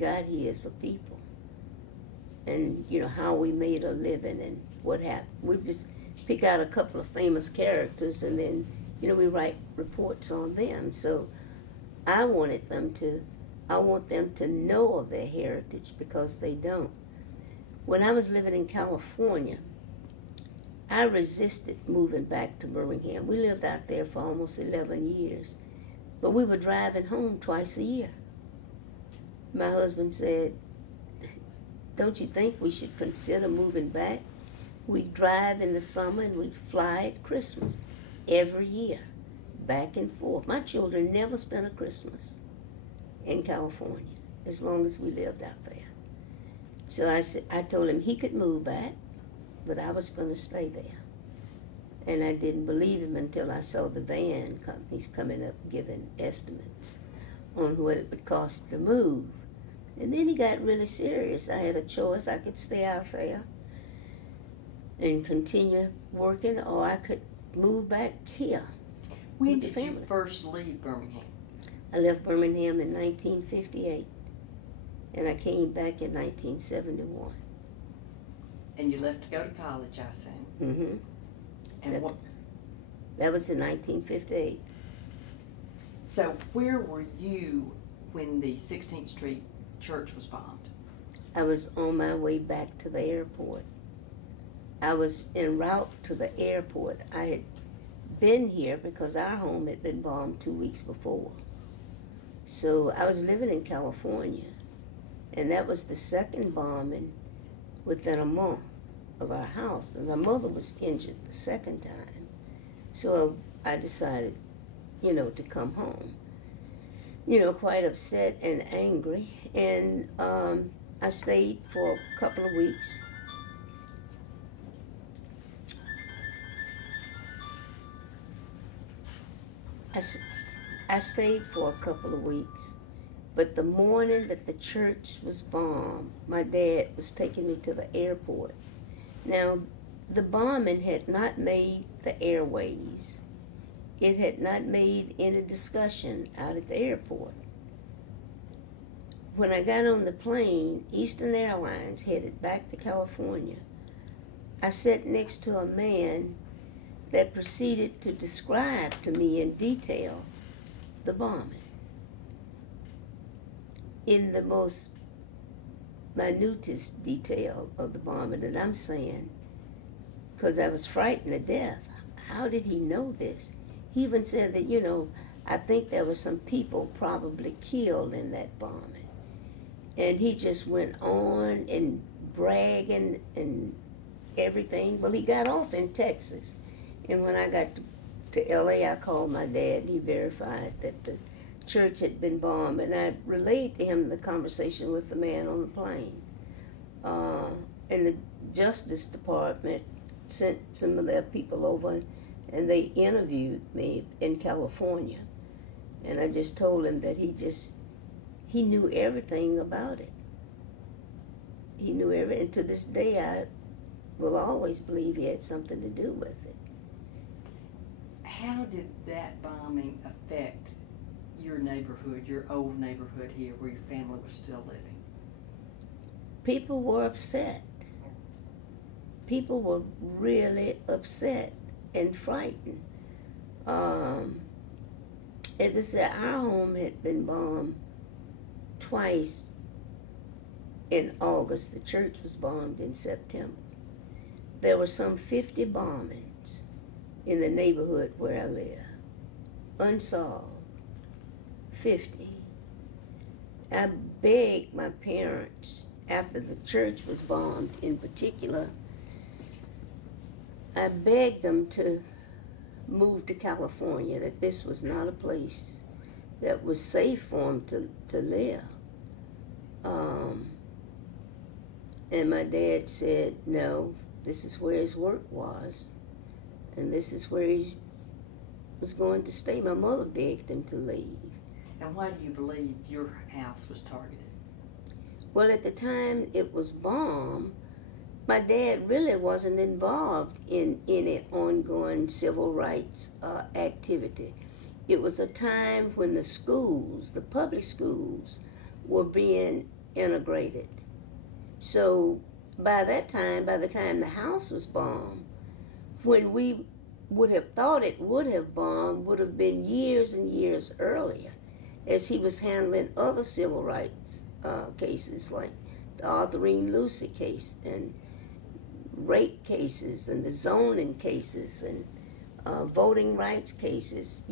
got here as a people, and you know how we made a living and what happened. We just pick out a couple of famous characters, and then you know we write reports on them. So I want them to know of their heritage because they don't. When I was living in California, I resisted moving back to Birmingham. We lived out there for almost 11 years, but we were driving home twice a year. My husband said, "Don't you think we should consider moving back? We'd drive in the summer and we'd fly at Christmas every year, back and forth." My children never spent a Christmas in California as long as we lived out there. So I told him he could move back, but I was going to stay there. And I didn't believe him until I saw the van companies coming up giving estimates on what it would cost to move. And then he got really serious. I had a choice. I could stay out there and continue working, or I could move back here. When did you first leave Birmingham? I left Birmingham in 1958, and I came back in 1971. And you left to go to college, I assume. Mm-hmm. And that was in 1958. So where were you when the 16th Street church was bombed? I was on my way back to the airport. I was en route to the airport. I had been here because our home had been bombed 2 weeks before. So I was living in California, and that was the second bombing within a month of our house. And my mother was injured the second time. So I decided, you know, to come home. You know, quite upset and angry. And I stayed for a couple of weeks. I stayed for a couple of weeks. But the morning that the church was bombed, my dad was taking me to the airport. Now, the bombing had not made the airways. It had not made any discussion out at the airport. When I got on the plane, Eastern Airlines headed back to California. I sat next to a man that proceeded to describe to me in detail the bombing, in the most minutest detail of the bombing. And I'm saying, because I was frightened to death, how did he know this? He even said that, you know, I think there were some people probably killed in that bombing. And he just went on and bragging and everything. Well, he got off in Texas. And when I got to LA, I called my dad. He verified that the church had been bombed. And I relayed to him the conversation with the man on the plane. And the Justice Department sent some of their people over, and they interviewed me in California. And I just told him that he knew everything about it. He knew everything. And to this day, I will always believe he had something to do with it. How did that bombing affect your neighborhood, your old neighborhood here where your family was still living? People were upset. People were really upset and frightened. As I said, our home had been bombed twice in August. The church was bombed in September. There were some 50 bombings in the neighborhood where I live. Unsolved. 50. I begged my parents, after the church was bombed in particular, I begged them to move to California, that this was not a place that was safe for them to live. And my dad said, no, this is where his work was, and this is where he was going to stay. My mother begged him to leave. And why do you believe your house was targeted? Well, at the time it was bombed, my dad really wasn't involved in any ongoing civil rights activity. It was a time when the schools, the public schools, were being integrated. So by the time the house was bombed, when we would have thought it would have bombed would have been years and years earlier, as he was handling other civil rights cases like the Arthurine Lucy case and rape cases and the zoning cases and voting rights cases.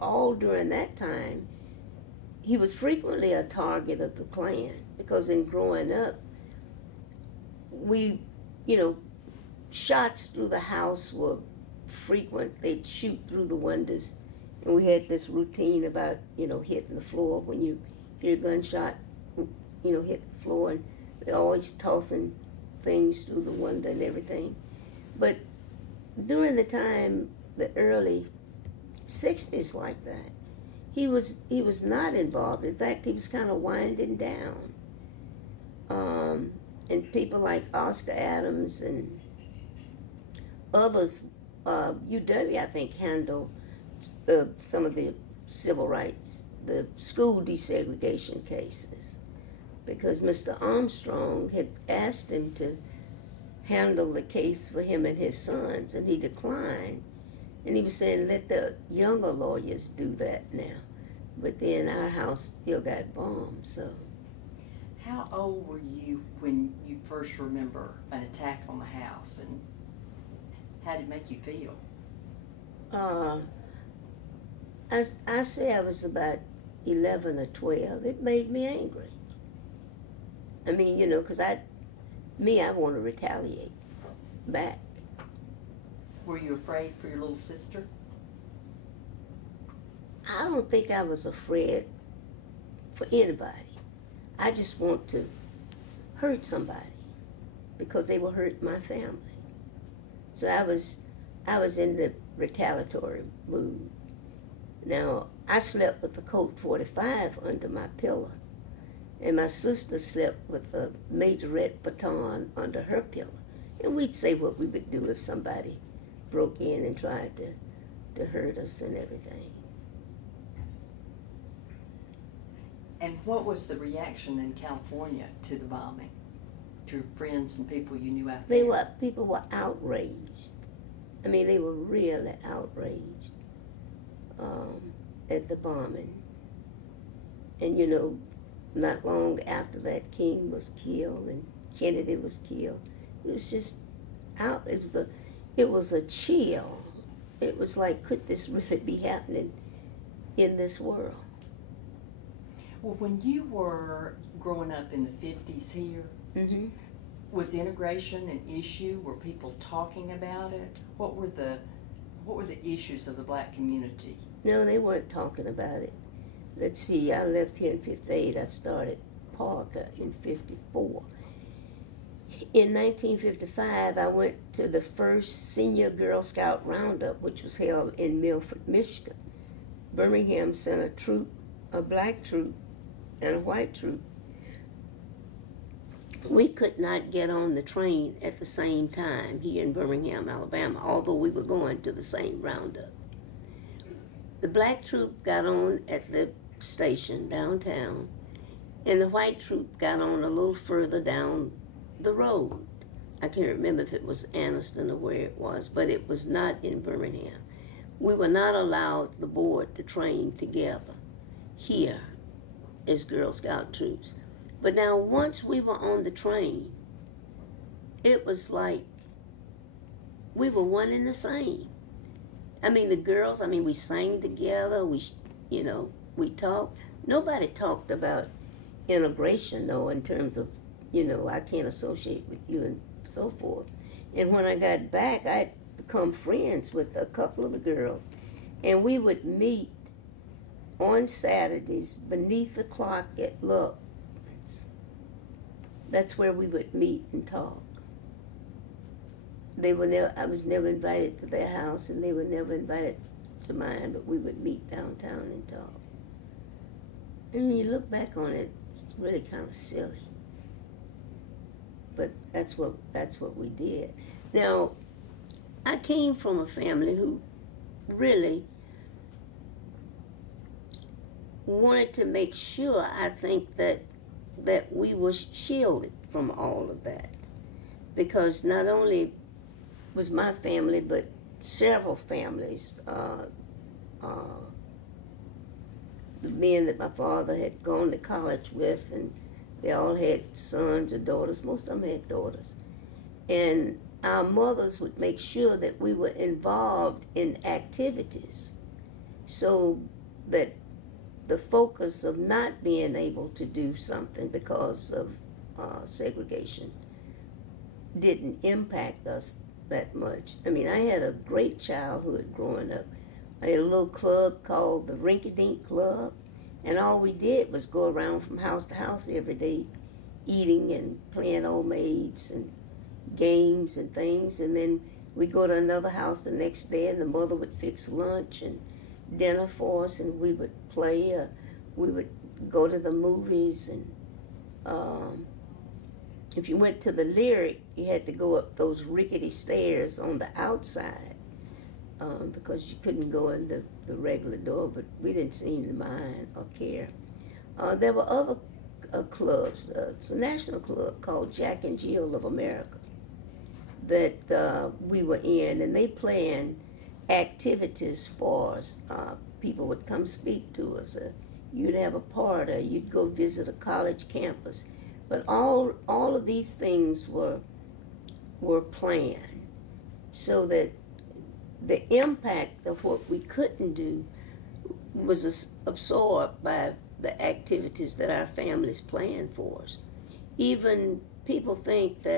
All during that time, he was frequently a target of the Klan, because in growing up, we, shots through the house were frequent. They'd shoot through the windows, and we had this routine about, hitting the floor when you hear a gunshot, hit the floor, and they're always tossing things through the window and everything. But during the time, the early 60s like that, he was not involved. In fact, he was kind of winding down. And people like Oscar Adams and others, UW, I think, handled some of the civil rights, the school desegregation cases, because Mr. Armstrong had asked him to handle the case for him and his sons, and he declined. And he was saying, let the younger lawyers do that now. But then our house still got bombed, so. How old were you when you first remember an attack on the house, and how did it make you feel? I say I was about 11 or 12. It made me angry. I mean, because I want to retaliate back. Were you afraid for your little sister? I don't think I was afraid for anybody. I just want to hurt somebody because they will hurt my family. So I was in the retaliatory mood. Now, I slept with a Colt 45 under my pillow, and my sister slept with a majorette baton under her pillow. And we'd say what we would do if somebody broke in and tried to hurt us and everything. And what was the reaction in California to the bombing? To friends and people you knew out there? People were outraged. I mean, they were really outraged at the bombing. And not long after that, King was killed and Kennedy was killed. It was just out. It was a chill. It was like, could this really be happening in this world? Well, when you were growing up in the 50s here, mm-hmm. Was integration an issue? Were people talking about it? What were the issues of the black community? No, they weren't talking about it. Let's see, I left here in 58. I started Parker in 54. In 1955, I went to the first Senior Girl Scout Roundup, which was held in Milford, Michigan. Birmingham sent a troop, a black troop, and a white troop. We could not get on the train at the same time here in Birmingham, Alabama, although we were going to the same roundup. The black troop got on at the station downtown, and the white troop got on a little further down the road. I can't remember if it was Anniston or where it was, but it was not in Birmingham. We were not allowed to board the train together here as Girl Scout troops. But now once we were on the train, it was like we were one and the same. I mean, the girls, we sang together, we talked. Nobody talked about integration, though, in terms of, I can't associate with you and so forth. And when I got back, I'd become friends with a couple of the girls, and we would meet on Saturdays beneath the clock at Love's. That's where we would meet and talk. I was never invited to their house, and they were never invited to mine, but we would meet downtown and talk. And when you look back on it, it's really kind of silly. But that's what we did. Now, I came from a family who really wanted to make sure, I think, that that we were shielded from all of that, because not only was my family, but several families, the men that my father had gone to college with, and they all had sons or daughters. Most of them had daughters. And our mothers would make sure that we were involved in activities so that the focus of not being able to do something because of segregation didn't impact us that much. I mean, I had a great childhood growing up. I had a little club called the Rinky Dink Club, and all we did was go around from house to house every day, eating and playing old maids and games and things. And then we'd go to another house the next day, and the mother would fix lunch and dinner for us, and we would play. We would go to the movies, and if you went to the Lyric, you had to go up those rickety stairs on the outside, because you couldn't go in the regular door, but we didn't seem to mind or care. There were other clubs. It's a national club called Jack and Jill of America that we were in, and they planned activities for us. People would come speak to us. You'd have a party. You'd go visit a college campus. But all of these things were planned so that the impact of what we couldn't do was absorbed by the activities that our families planned for us. Even people think that